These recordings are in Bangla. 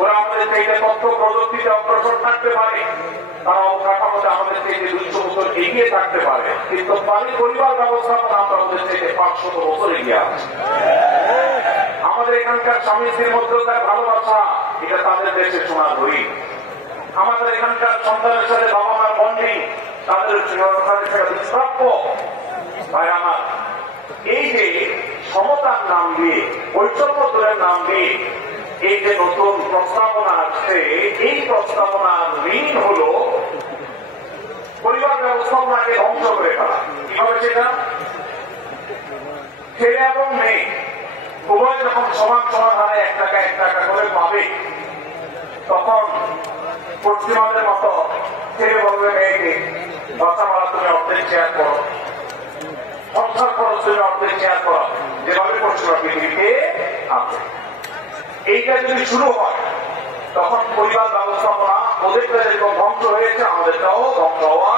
ওরা আমাদের থেকে তথ্য প্রযুক্তিতে অগ্রসর থাকতে পারে, তারা অবকাঠামোতে আমাদের থেকে 200 বছর এগিয়ে থাকতে পারে, কিন্তু বাড়ি পরিবার ব্যবস্থাপনা আমরা ওদের থেকে 500 বছর এগিয়ে আছি। আমাদের এখানকার স্বামী স্ত্রীর মধ্যকার ভালোবাসা, এটা তাদের দেশে সোনার হরি। আমাদের এখানকার সন্তানের সাথে বাবা মার বন্ডিং, তাদের দুষ্প্রাপ্য। ভাই আমার, এই যে সমতার নাম দিয়ে, বৈষম্য দূরের নাম দিয়ে এই যে নতুন প্রস্তাবনা আসছে, এই প্রস্তাবনার ঋণ হল পরিবার ব্যবস্থাপনাকে ধ্বংস করে ফেলা। কিভাবে সেটা? ছেলে এবং মেয়ে উভয় যখন সমান সমান হারে 1 টাকা 1 টাকা করে পাবে, তখন পশ্চিমাদের মতো ছেলে বলবে মেয়েকে, বাচ্চা মারা তুমি অর্ধেক শেয়ার করো, সংসার খরচ তুমি অর্ধেক শেয়ার করো, যেভাবে পশ্চিমা পৃথিবীতে আছে। এইটা যদি শুরু হয়, তখন পরিবার ব্যবস্থাপনা ওদেরটা যেরকম ধ্বংস হয়েছে, আমাদেরটাও ধ্বংস হওয়া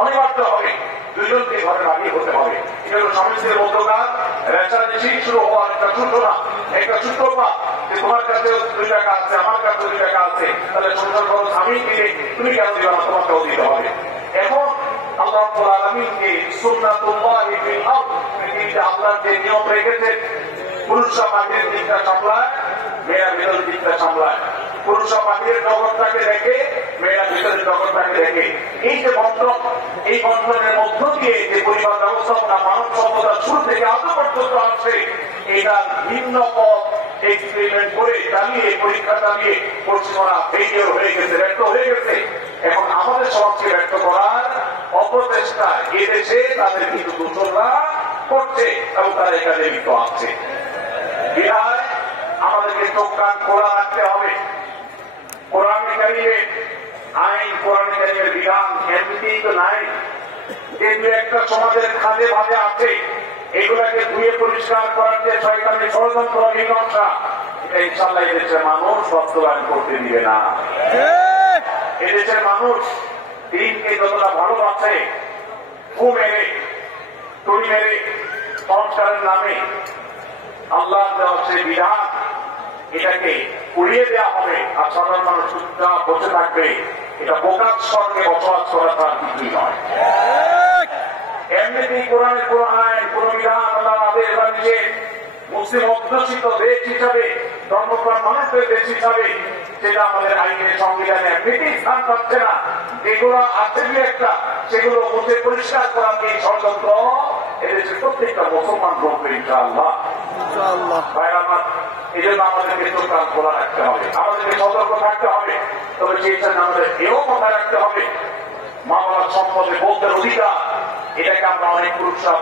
অনিবার্য হবে। দুজনকে ঘরে লাগিয়ে হতে হবে। এটা হল স্বামী স্ত্রীর মধ্যকার রেশারেশি শুরু হওয়ার একটা সূচনা, একটা সূত্রপাত, যে তোমার কাছে 2 টাকা আছে, আমার কাছে 2 টাকা আছে, তাহলে সংসার খরচ আমি দিলে তুমি কেন দিবা না, তোমাকেও দিতে হবে। এখন আল্লাহ রাব্বুল আলামিনকে সুন্নাতুল্লাহি ফিল আরদ, পৃথিবীতে আল্লাহ যে নিয়ম রেখেছেন, পুরুষরা বাহিরের দিকটা সামলায়, মেয়েরা ভিতরের দিকটা সামলায়। পুরুষরা বাহিরের জগৎটাকে দেখে, মেয়েরা ভিতরের জগৎটাকে দেখে। এই যে বন্ধন, এই বন্ধনের মধ্য দিয়ে যে পরিবার ব্যবস্থাপনা মানব সভ্যতার শুরু থেকে আজ পর্যন্ত আসছে, এটা ভিন্ন পথ এক্সপেরিমেন্ট করে চালিয়ে, পরীক্ষা চালিয়ে পশ্চিমরা ফেইলিওর হয়ে গেছে, ব্যর্থ হয়ে গেছে। এখন আমাদের সমাজকে ব্যর্থ করার অপচেষ্টা এদেশে তাদের কিছু দূষণরা করছে এবং তারা এখানে লিপ্ত আছে। বিধায় আমাদেরকে চোখ কান খোলা রাখতে হবে। কোরআনে কারিমের আইন, কোরআনে কারিমের বিধান এমনিতেই তো নাই যে 2-1টা সমাজের খাদে ভাজে আছে, এগুলাকে ধুয়ে পরিষ্কার করার যে শয়তানের ষড়যন্ত্র, মীমাংসা, এটা ইনশাআল্লাহ এদেশের মানুষ বাস্তবায়ন করতে দিবে না। এদেশের মানুষ দিনকে যতটা ভালোবাসে, ফু মেরে, তড়ি মেরে, সংস্কারের নামে আল্লাহ দেওয়া সেই বিধান, এটাকে উড়িয়ে দেওয়া হবে আর সাধারণ মানুষ চুপচাপ বসে থাকবে। এটা বোকার স্বর্গে বসবাস করা তার কিছুই নয়। এমনিতেই কোরআনের কোন আইন, কোন বিধান আল্লাহ আদেশ বা নিষেধ মুসলিম অধ্যুষিত দেশ হিসাবে, ধর্মপ্রাণ মানুষের দেশ হিসাবে, সেটা আমাদের আইনের সংবিধানে এমনিতেই স্থান পাচ্ছে না। যেগুলো আছে 2-1টা, সেগুলো মুছে পরিষ্কার করার এই ষড়যন্ত্র এদেশের প্রত্যেকটা মুসলমান করবে ইনশাআল্লাহ। ভাইরা আমার, এই জন্য আমাদেরকে চোখ কান খোলা রাখতে হবে, আমাদেরকে সতর্ক থাকতে হবে। তবে সেই জন্য আমাদের এও মাথায় রাখতে হবে, মা বাবার সম্পদে বলতে অধিকার, এটাকে আমরা অনেক পুরুষরা